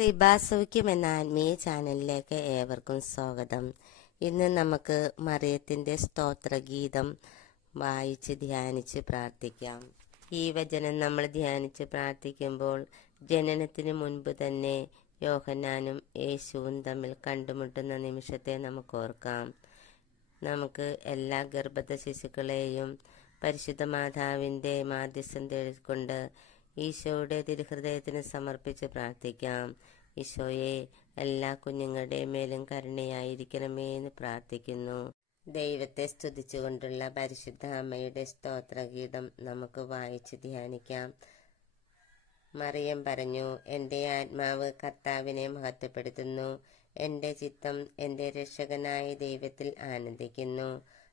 കൃപാസൗഖ്യം എന്ന ആത്മീയ ചാനലിലേക്ക് ഏവർക്കും സ്വാഗതം. ഇന്ന് നമുക്ക് മറിയത്തിന്റെ സ്തോത്രഗീതം വായിച്ച് ധ്യാനിച്ച് പ്രാർത്ഥിക്കാം. ഈ വചനം നമ്മൾ ധ്യാനിച്ച് പ്രാർത്ഥിക്കുമ്പോൾ ജനനത്തിന് മുൻപ് തന്നെ യോഹന്നാനും യേശുവും തമ്മിൽ കണ്ടുമുട്ടുന്ന നിമിഷത്തെ നമുക്ക് ഓർക്കാം. നമുക്ക് എല്ലാ ഗർഭത ശിശുക്കളെയും പരിശുദ്ധ മാതാവിന്റെ മാധ്യസ്ഥം തേടിക്കൊണ്ട് ഈശോയുടെ തിരുഹൃദയത്തിന് സമർപ്പിച്ച് പ്രാർത്ഥിക്കാം. ഈശോയെ എല്ലാ കുഞ്ഞുങ്ങളുടെയും മേലും കരുണയായിരിക്കണമേ എന്ന് പ്രാർത്ഥിക്കുന്നു. ദൈവത്തെ സ്തുതിച്ചുകൊണ്ടുള്ള പരിശുദ്ധ അമ്മയുടെ സ്തോത്രഗീതം നമുക്ക് വായിച്ച് ധ്യാനിക്കാം. മറിയം പറഞ്ഞു എന്റെ ആത്മാവ് കർത്താവിനെ മഹത്വപ്പെടുത്തുന്നു. എന്റെ ചിത്തം എന്റെ രക്ഷകനായ ദൈവത്തിൽ ആനന്ദിക്കുന്നു.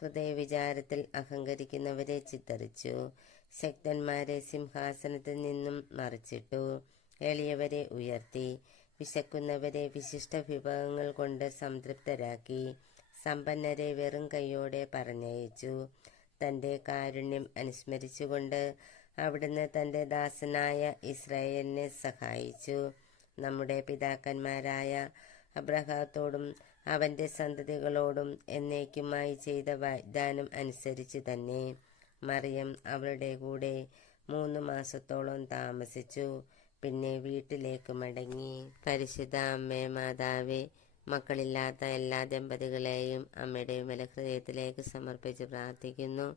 ഹൃദയവിചാരത്തിൽ അഹങ്കരിക്കുന്നവരെ ചിത്തറിച്ചു ശക്തന്മാരെ സിംഹാസനത്തിൽ നിന്നും മറിച്ചിട്ടു. എളിയവരെ ഉയർത്തി. വിശക്കുന്നവരെ വിശിഷ്ട വിഭവങ്ങൾ കൊണ്ട് സംതൃപ്തരാക്കി. സമ്പന്നരെ വെറും കൈയോടെ പറഞ്ഞയച്ചു. തന്റെ കാരുണ്യം അനുസ്മരിച്ചുകൊണ്ട് അവിടുന്ന് തന്റെ ദാസനായ ഇസ്രായേലിനെ സഹായിച്ചു. നമ്മുടെ പിതാക്കന്മാരായ അബ്രഹാത്തോടും അവന്റെ സന്തതികളോടും എന്നേക്കുമായി ചെയ്ത വാഗ്ദാനം അനുസരിച്ച് തന്നെ മറിയം അവളുടെ കൂടെ മൂന്ന് മാസത്തോളം താമസിച്ചു. പിന്നെ വീട്ടിലേക്ക് മടങ്ങി. പരിശുദ്ധ അമ്മേ മാതാവേ മക്കളില്ലാത്ത എല്ലാ ദമ്പതികളെയും അമ്മയുടെ ഹൃദയത്തിലേക്ക് സമർപ്പിച്ച് പ്രാർത്ഥിക്കുന്നു.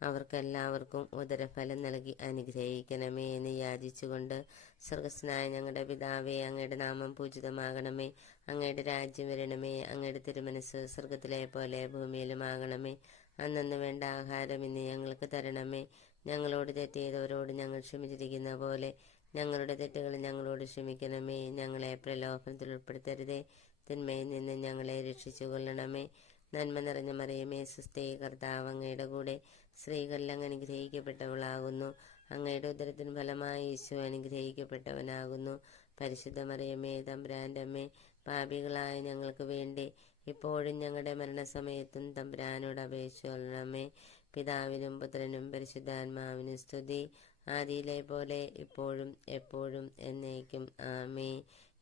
അവർക്കെല്ലാവർക്കും ഉദരഫലം നൽകി അനുഗ്രഹിക്കണമേ എന്ന് യാചിച്ചുകൊണ്ട് സ്വർഗസ്നായ ഞങ്ങളുടെ പിതാവേ അങ്ങയുടെ നാമം പൂജിതമാകണമേ. അങ്ങയുടെ രാജ്യം വരണമേ. അങ്ങയുടെ തിരുമനസ് സ്വർഗത്തിലെ പോലെ ഭൂമിയിലും ആകണമേ അന്നു വേണ്ട ആഹാരം ഇന്ന് ഞങ്ങൾക്ക് തരണമേ. ഞങ്ങളോട് തെറ്റ് ചെയ്തവരോട് ഞങ്ങൾ ക്ഷമിച്ചിരിക്കുന്ന പോലെ ഞങ്ങളുടെ തെറ്റുകൾ ഞങ്ങളോട് ക്ഷമിക്കണമേ. ഞങ്ങളെ പ്രലോഭനത്തിൽ ഉൾപ്പെടുത്തരുതേ. തിന്മയിൽ നിന്ന് ഞങ്ങളെ രക്ഷിച്ചു കൊള്ളണമേ നന്മ നിറഞ്ഞ മറിയമേ സുസ്ഥേ കർത്താവ് അങ്ങയുടെ കൂടെ സ്ത്രീകളിൽ അനുഗ്രഹിക്കപ്പെട്ടവളാകുന്നു അങ്ങയുടെ ഉദരത്തിന് ഫലമായി ഈശോ അനുഗ്രഹിക്കപ്പെട്ടവനാകുന്നു. പരിശുദ്ധ മറിയമേ തമ്പുരാന്റെ അമ്മേ പാപികളായ ഞങ്ങൾക്ക് വേണ്ടി ഇപ്പോഴും ഞങ്ങളുടെ മരണസമയത്തും തമ്പുരാനോട് അപേക്ഷിച്ചോളണമേ പിതാവിനും പുത്രനും പരിശുദ്ധാത്മാവിനും സ്തുതി. ആദിയിലെ പോലെ ഇപ്പോഴും എപ്പോഴും എന്നേക്കും. ആമേ